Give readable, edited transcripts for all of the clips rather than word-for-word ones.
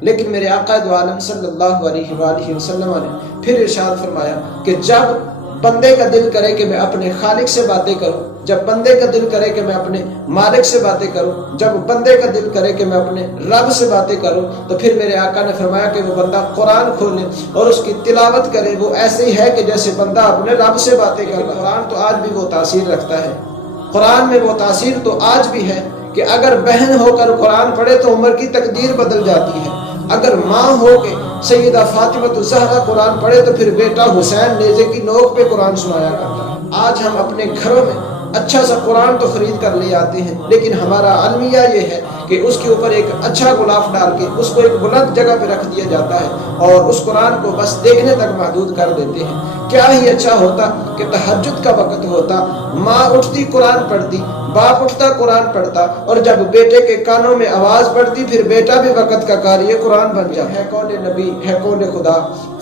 لیکن میرے آقا دو عالم صلی اللہ علیہ وآلہ وسلم نے پھر ارشاد فرمایا کہ جب بندے کا دل کرے کہ میں اپنے خالق سے باتیں کروں، جب بندے کا دل کرے کہ میں اپنے مالک سے باتیں کروں، جب بندے کا دل کرے کہ میں اپنے رب سے باتیں کروں، تو پھر میرے آقا نے فرمایا کہ وہ بندہ قرآن کھولے اور اس کی تلاوت کرے، وہ ایسے ہی ہے کہ جیسے بندہ اپنے رب سے باتیں کر رہا ہے۔ قرآن تو آج بھی وہ تاثیر رکھتا ہے، قرآن میں وہ تاثیر تو آج بھی ہے کہ اگر بہن ہو کر قرآن پڑھے تو عمر کی تقدیر بدل جاتی ہے، اگر ماں ہو کے سیدہ فاطمہ الزہرا قرآن پڑھے تو پھر بیٹا حسین نیزے کی نوک پہ قرآن سنایا کرتا ہے۔ آج ہم اپنے گھروں میں اچھا سا قرآن تو خرید کر لے آتے ہیں، لیکن ہمارا المیہ یہ ہے کہ اس کے اوپر ایک اچھا غلاف ڈال کے اس کو ایک بلند جگہ پہ رکھ دیا جاتا ہے اور اس قرآن کو بس دیکھنے تک محدود کر دیتے ہیں۔ کیا ہی اچھا ہوتا کہ تہجد کا وقت ہوتا، ماں اٹھتی قرآن پڑھتی، باپ اٹھتا قرآن پڑھتا، اور جب بیٹے کے کانوں میں آواز پڑتی پھر بیٹا بھی وقت کا قاری قرآن بن جائے۔ ہے کون نبی ہے کون خدا،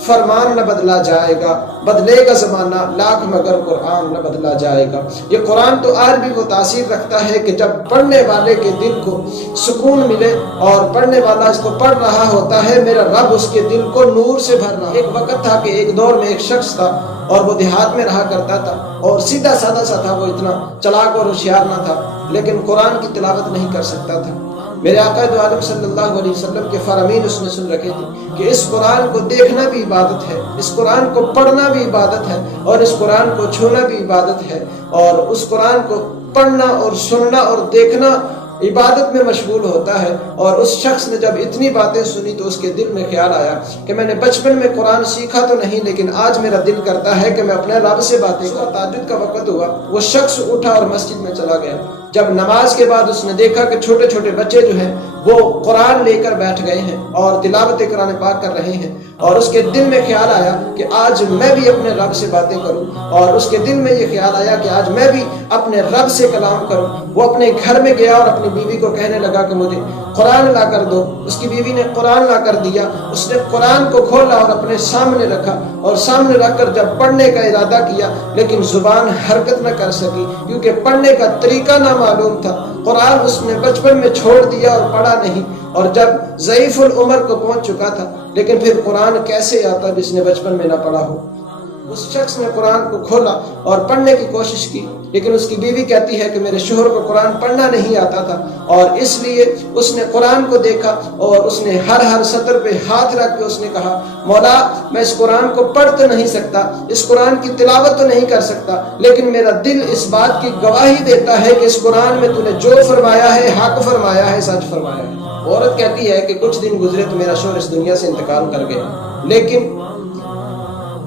فرمان نہ بدلا جائے گا، بدلے گا زمانہ لاکھ مگر قرآن نہ بدلا جائے گا۔ یہ قرآن تو آج بھی وہ تاثیر رکھتا ہے کہ جب پڑھنے والے کے دل کو سکون ملے اور پڑھنے والا اس کو پڑھ رہا ہوتا ہے، میرا رب اس کے دل کو نور سے بھر رہا ہے۔ ایک وقت تھا کہ ایک دور میں ایک شخص تھا اور وہ دیہات میں رہا کرتا تھا اور سیدھا سادہ سا تھا، وہ اتنا چلاک اور ہوشیار نہ تھا، لیکن قرآن کی تلاوت نہیں کر سکتا تھا۔ میرے آقا دو عالم صلی اللہ علیہ وسلم کے فرامین اس نے سن رکھے تھے کہ اس قرآن کو دیکھنا بھی عبادت ہے، اس قرآن کو پڑھنا بھی عبادت ہے، اور اس قرآن کو چھونا بھی عبادت ہے، اور اس قرآن کو پڑھنا اور سننا اور دیکھنا عبادت میں مشغول ہوتا ہے۔ اور اس شخص نے جب اتنی باتیں سنی تو اس کے دل میں خیال آیا کہ میں نے بچپن میں قرآن سیکھا تو نہیں، لیکن آج میرا دل کرتا ہے کہ میں اپنے رب سے باتیں کروں۔ تہجد کا وقت ہوا، وہ شخص اٹھا اور مسجد میں چلا گیا۔ جب نماز کے بعد اس نے دیکھا کہ چھوٹے چھوٹے بچے جو ہیں وہ قرآن لے کر بیٹھ گئے ہیں اور تلاوت قرآن پاک کر رہے ہیں، اور اس کے دل میں خیال آیا کہ آج میں بھی اپنے رب سے باتیں کروں، اور اس کے دل میں یہ خیال آیا کہ آج میں بھی اپنے رب سے کلام کروں۔ وہ اپنے گھر میں گیا اور اپنی بیوی کو کہنے لگا کہ مجھے قرآن لا کر دو۔ اس کی بیوی نے قرآن لا کر دیا، اس نے قرآن کو کھولا اور اپنے سامنے رکھا، اور سامنے رکھ کر جب پڑھنے کا ارادہ کیا لیکن زبان حرکت نہ کر سکی کیونکہ پڑھنے کا طریقہ نہ معلوم تھا۔ قرآن اس نے بچپن میں چھوڑ دیا اور پڑھا نہیں، اور جب ضعیف العمر کو پہنچ چکا تھا، لیکن پھر قرآن کیسے آتا جس نے بچپن میں نہ پڑھا ہو۔ اس شخص نے قرآن کو کھولا اور پڑھنے کی کوشش کی، لیکن اس کی بیوی کہتی ہے کہ میرے شوہر کو قرآن پڑھنا نہیں آتا تھا، اور اس لیے اس نے قرآن کو دیکھا اور اس نے ہر سطر پہ ہاتھ رکھ کے اس نے کہا، مولا میں اس قرآن کو پڑھ تو نہیں سکتا، اس قرآن کی تلاوت تو نہیں کر سکتا، لیکن میرا دل اس بات کی گواہی دیتا ہے کہ اس قرآن میں تو نے جو فرمایا ہے حق فرمایا ہے، سچ فرمایا ہے۔ عورت کہتی ہے کہ کچھ دن گزرے تو میرا شوہر اس دنیا سے انتقال کر گیا، لیکن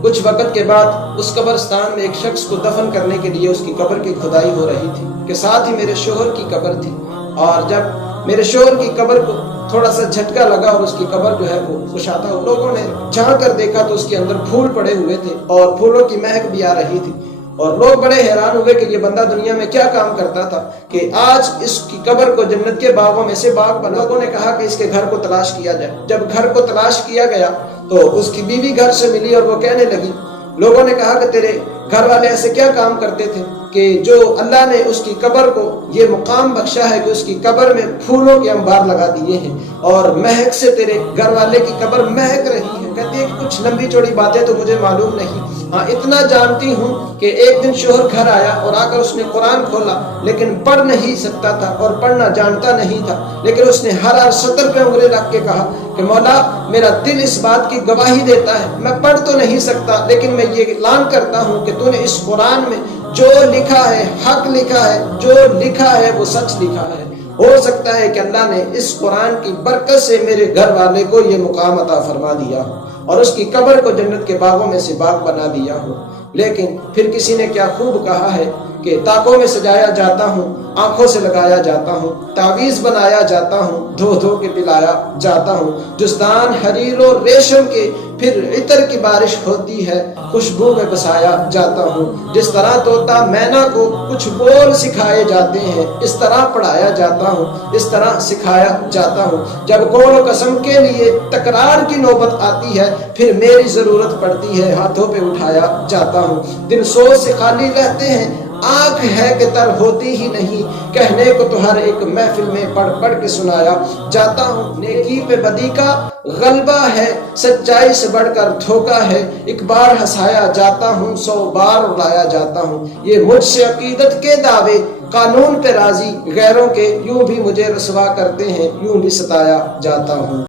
کچھ وقت کے بعد اس قبرستان میں ایک شخص کو دفن کرنے کے لیے اس کی قبر کی کھدائی ہو رہی تھی کہ ساتھ ہی میرے شوہر کی قبر تھی، اور جب میرے شوہر کی قبر کو تھوڑا سا جھٹکا لگا اور اس کی قبر جو ہے وہ کشادہ ہو، لوگوں نے جھانک کر دیکھا تو اس کے اندر پھول پڑے ہوئے تھے اور پھولوں کی مہک بھی آ رہی تھی، اور لوگ بڑے حیران ہوئے کہ یہ بندہ دنیا میں کیا کام کرتا تھا کہ آج اس کی قبر کو جنت کے باغوں میں سے باغ بنا۔ لوگوں نے کہا کہ اس کے گھر کو تلاش کیا جائے۔ جب گھر کو تلاش کیا گیا تو اس کی بیوی گھر سے ملی اور وہ کہنے لگی، لوگوں نے کہا کہ تیرے گھر والے ایسے کیا کام کرتے تھے کہ جو اللہ نے اس کی قبر کو یہ مقام بخشا ہے کہ اس کی قبر میں پھولوں کے انبار لگا دیے ہیں اور مہک سے تیرے گھر والے کی قبر مہک رہی ہے۔ کہتی ہے کہ کچھ لمبی چوڑی باتیں تو مجھے معلوم نہیں، ہاں اتنا جانتی ہوں کہ ایک دن شوہر گھر آیا اور آ کر اس نے قرآن کھولا، لیکن پڑھ نہیں سکتا تھا اور پڑھنا جانتا نہیں تھا، لیکن اس نے ہر سطر پہ انگلی رکھ کے کہا کہ مولا میرا دل اس بات کی گواہی دیتا ہے، میں پڑھ تو نہیں سکتا لیکن میں یہ اعلان کرتا ہوں کہ تو نے اس قرآن میں جو لکھا ہے حق لکھا ہے، جو لکھا ہے وہ سچ لکھا ہے۔ ہو سکتا ہے کہ اللہ نے اس قرآن کی برکت سے میرے گھر والے کو یہ مقام عطا فرما دیا ہو اور اس کی قبر کو جنت کے باغوں میں سے باغ بنا دیا ہو۔ لیکن پھر کسی نے کیا خوب کہا ہے کہ تاکوں میں سجایا جاتا ہوں، آنکھوں سے لگایا جاتا ہوں، تعویذ بنایا جاتا ہوں، دھو دھو کے پلایا جاتا ہوں، جستان حریر و ریشم کے پھر عطر کی بارش ہوتی ہے، خوشبو میں بسایا جاتا ہوں۔ جس طرح طوطا مینا کو کچھ بول سکھائے جاتے ہیں، اس طرح پڑھایا جاتا ہوں، اس طرح سکھایا جاتا ہوں۔ جب قول و قسم کے لیے تکرار کی نوبت آتی ہے، پھر میری ضرورت پڑتی ہے، ہاتھوں پہ اٹھایا جاتا ہوں۔ دن سوز سے خالی رہتے ہیں، آنکھ ہے کہ تر ہوتی ہی نہیں، کہنے کو تو ہر ایک محفل میں پڑھ پڑھ کے سنایا جاتا ہوں۔ نیکی پہ بدی کا غلبہ ہے، سچائی سے بڑھ کر دھوکا ہے، ایک بار ہنسایا جاتا ہوں 100 بار رلایا جاتا ہوں۔ یہ مجھ سے عقیدت کے دعوے قانون پہ راضی غیروں کے، یوں بھی مجھے رسوا کرتے ہیں، یوں بھی ستایا جاتا ہوں۔